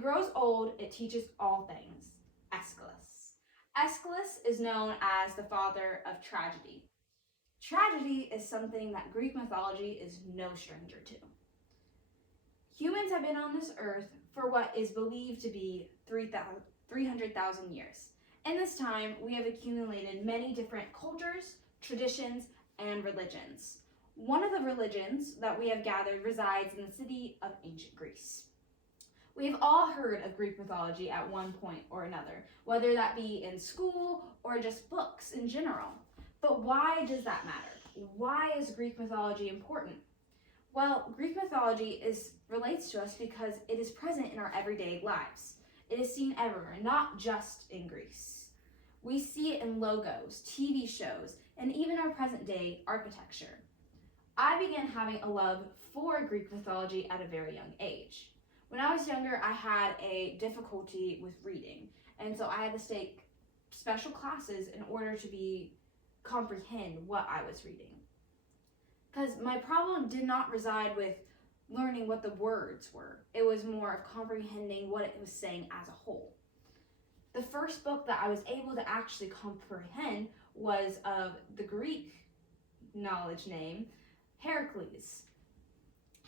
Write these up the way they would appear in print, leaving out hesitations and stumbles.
it grows old, it teaches all things. Aeschylus. Aeschylus is known as the father of tragedy. Tragedy is something that Greek mythology is no stranger to. Humans have been on this earth for what is believed to be 300,000 years. In this time, we have accumulated many different cultures, traditions, and religions. One of the religions that we have gathered resides in the city of ancient Greece. We have all heard of Greek mythology at one point or another, whether that be in school or just books in general. But why does that matter? Why is Greek mythology important? Well, Greek mythology relates to us because it is present in our everyday lives. It is seen everywhere, not just in Greece. We see it in logos, TV shows, and even our present-day architecture. I began having a love for Greek mythology at a very young age. When I was younger, I had a difficulty with reading, and so I had to take special classes in order to comprehend what I was reading. Because my problem did not reside with learning what the words were. It was more of comprehending what it was saying as a whole. The first book that I was able to actually comprehend was of the Greek knowledge name, Heracles.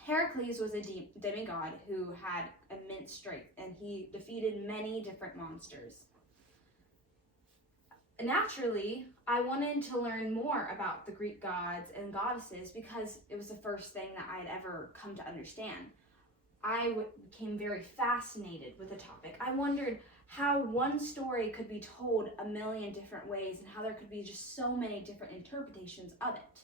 Heracles was a demigod who had immense strength, and he defeated many different monsters. Naturally, I wanted to learn more about the Greek gods and goddesses because it was the first thing that I had ever come to understand. I became very fascinated with the topic. I wondered how one story could be told a million different ways and how there could be just so many different interpretations of it.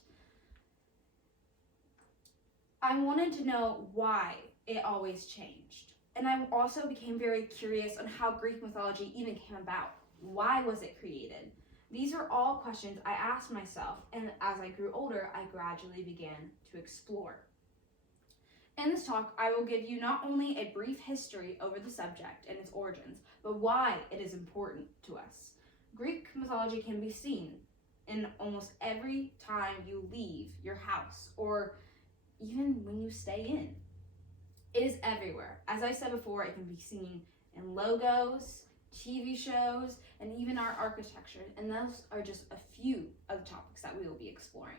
I wanted to know why it always changed. And I also became very curious on how Greek mythology even came about. Why was it created? These are all questions I asked myself, and as I grew older, I gradually began to explore. In this talk, I will give you not only a brief history over the subject and its origins, but why it is important to us. Greek mythology can be seen in almost every time you leave your house, or even when you stay in. It is everywhere. As I said before, it can be seen in logos, TV shows, and even our architecture, and those are just a few of the topics that we will be exploring.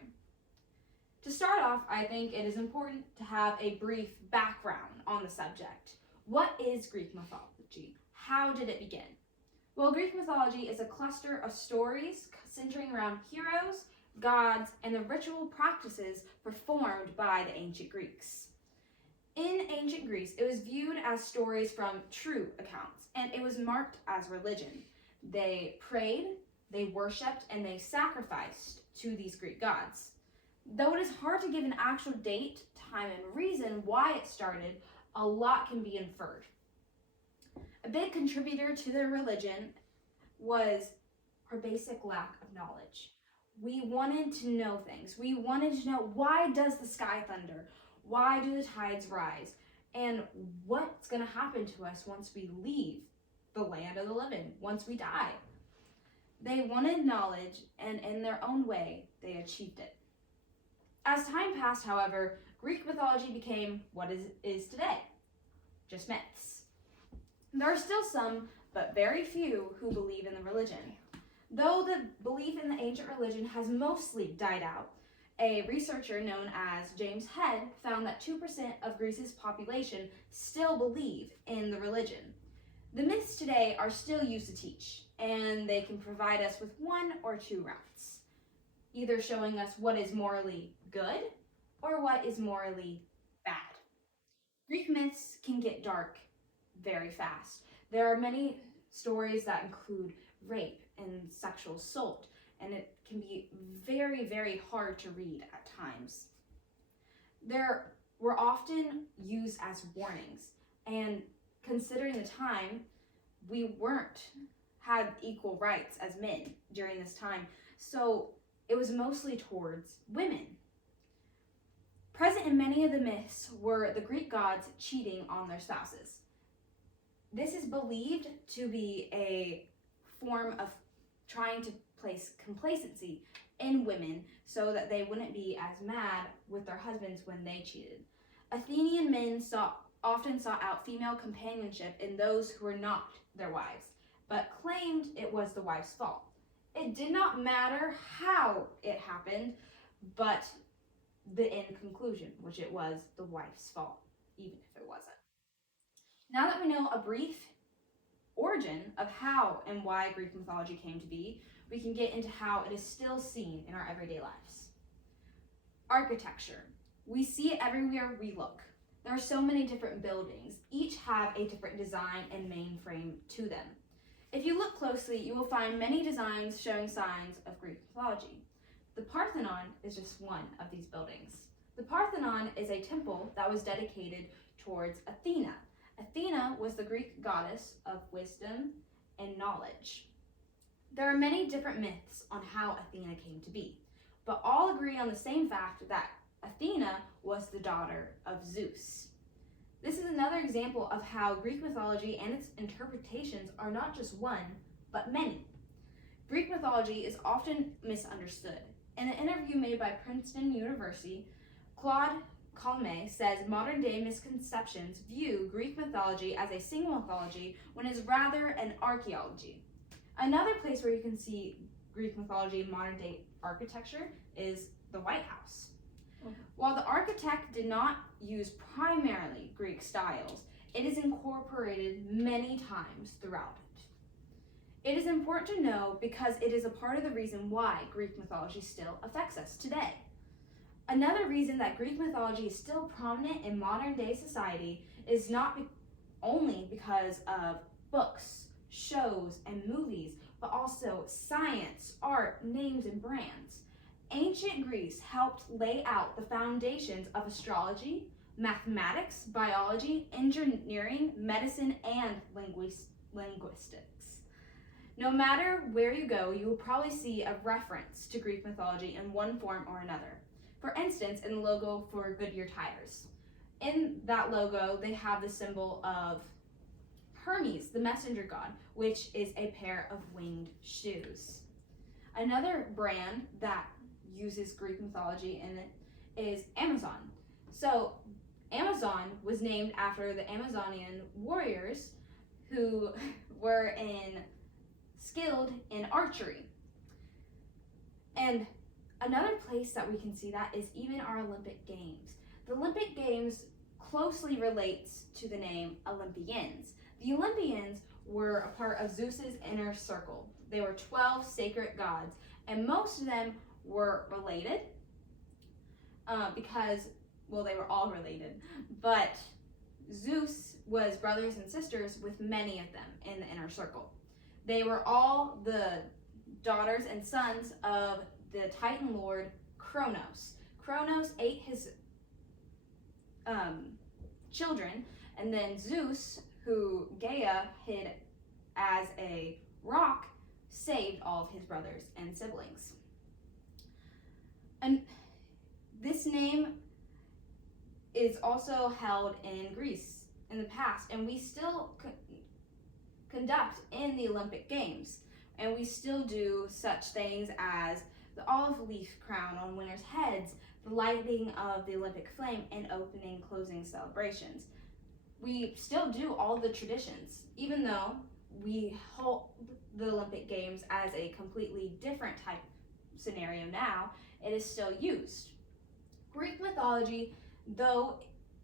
To start off, I think it is important to have a brief background on the subject. What is Greek mythology? How did it begin? Well, Greek mythology is a cluster of stories centering around heroes, gods, and the ritual practices performed by the ancient Greeks. In ancient Greece, it was viewed as stories from true accounts, and it was marked as religion. They prayed, they worshipped, and they sacrificed to these Greek gods. Though it is hard to give an actual date, time, and reason why it started, a lot can be inferred. A big contributor to their religion was our basic lack of knowledge. We wanted to know things. We wanted to know, why does the sky thunder? Why do the tides rise? And what's going to happen to us once we leave the land of the living, once we die? They wanted knowledge, and in their own way, they achieved it. As time passed, however, Greek mythology became what it is today, just myths. There are still some, but very few, who believe in the religion. Though the belief in the ancient religion has mostly died out, a researcher known as James Head found that 2% of Greece's population still believe in the religion. The myths today are still used to teach, and they can provide us with one or two routes, either showing us what is morally good or what is morally bad. Greek myths can get dark very fast. There are many stories that include rape and sexual assault, and it can be very, very hard to read at times. They were often used as warnings, and considering the time, we had equal rights as men during this time, so it was mostly towards women. Present in many of the myths were the Greek gods cheating on their spouses. This is believed to be a form of trying to place complacency in women so that they wouldn't be as mad with their husbands when they cheated. Athenian men saw often sought out female companionship in those who were not their wives, but claimed it was the wife's fault. It did not matter how it happened, but the end conclusion, which it was the wife's fault, even if it wasn't. Now that we know a brief origin of how and why Greek mythology came to be, we can get into how it is still seen in our everyday lives. Architecture. We see it everywhere we look. There are so many different buildings. Each have a different design and mainframe to them. If you look closely, you will find many designs showing signs of Greek mythology. The Parthenon is just one of these buildings. The Parthenon is a temple that was dedicated towards Athena. Athena was the Greek goddess of wisdom and knowledge. There are many different myths on how Athena came to be, but all agree on the same fact that Athena was the daughter of Zeus. This is another example of how Greek mythology and its interpretations are not just one, but many. Greek mythology is often misunderstood. In an interview made by Princeton University, Claude Calme says modern-day misconceptions view Greek mythology as a single mythology when it is rather an archaeology. Another place where you can see Greek mythology in modern-day architecture is the White House. While the architect did not use primarily Greek styles, it is incorporated many times throughout it. It is important to know because it is a part of the reason why Greek mythology still affects us today. Another reason that Greek mythology is still prominent in modern day society is not only because of books, shows, and movies, but also science, art, names, and brands. Ancient Greece helped lay out the foundations of astrology, mathematics, biology, engineering, medicine, and linguistics. No matter where you go, you will probably see a reference to Greek mythology in one form or another. For instance, in the logo for Goodyear tires. In that logo, they have the symbol of Hermes, the messenger god, which is a pair of winged shoes. Another brand that uses Greek mythology in it is Amazon. So Amazon was named after the Amazonian warriors who were skilled in archery. And another place that we can see that is even our Olympic Games. The Olympic Games closely relates to the name Olympians. The Olympians were a part of Zeus's inner circle. They were 12 sacred gods, and most of them were related because, well, they were all related, but Zeus was brothers and sisters with many of them in the inner circle. They were all the daughters and sons of the Titan lord Kronos. Kronos ate his children, and then Zeus, who Gaia hid as a rock, saved all of his brothers and siblings. And this name is also held in Greece in the past, and we still conduct in the Olympic Games, and we still do such things as the olive leaf crown on winners' heads, the lighting of the Olympic flame, and opening, closing celebrations. We still do all the traditions, even though we hold the Olympic Games as a completely different type scenario now, it is still used. Greek mythology, though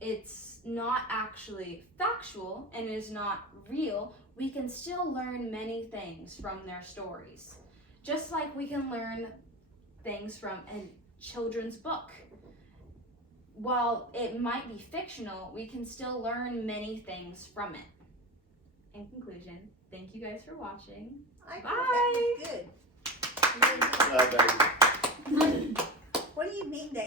it's not actually factual and is not real, we can still learn many things from their stories. Just like we can learn things from a children's book. While it might be fictional, we can still learn many things from it. In conclusion, thank you guys for watching. Bye. That was good. Baby. What do you mean that?